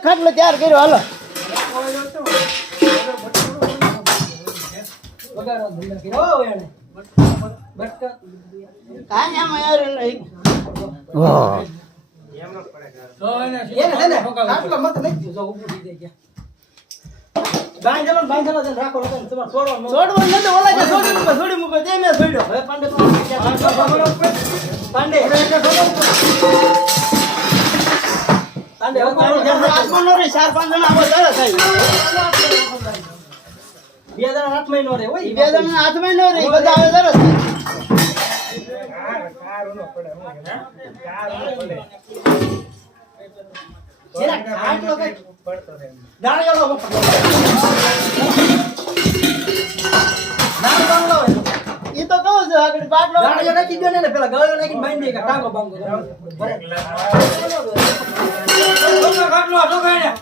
એક ખાટલો તૈયાર કર્યો હાલો કાંઈ આમાં યાર નહીં છોડી મૂકો તે મેં છોડ્યો હવે પાંડે આસમાનનો રે 4-5 જણા આવો તરત થાય 2 જણા હાથમાં નો રે હોય 2 જણા હાથમાં નો રે બધા આવે તરત ઈ તો કહું છું આગળ બાટલો ગાળિયો નાખી દો ને પેલા ગાળિયો નાખીને બાંધી દે કે ટાંગો બાંગો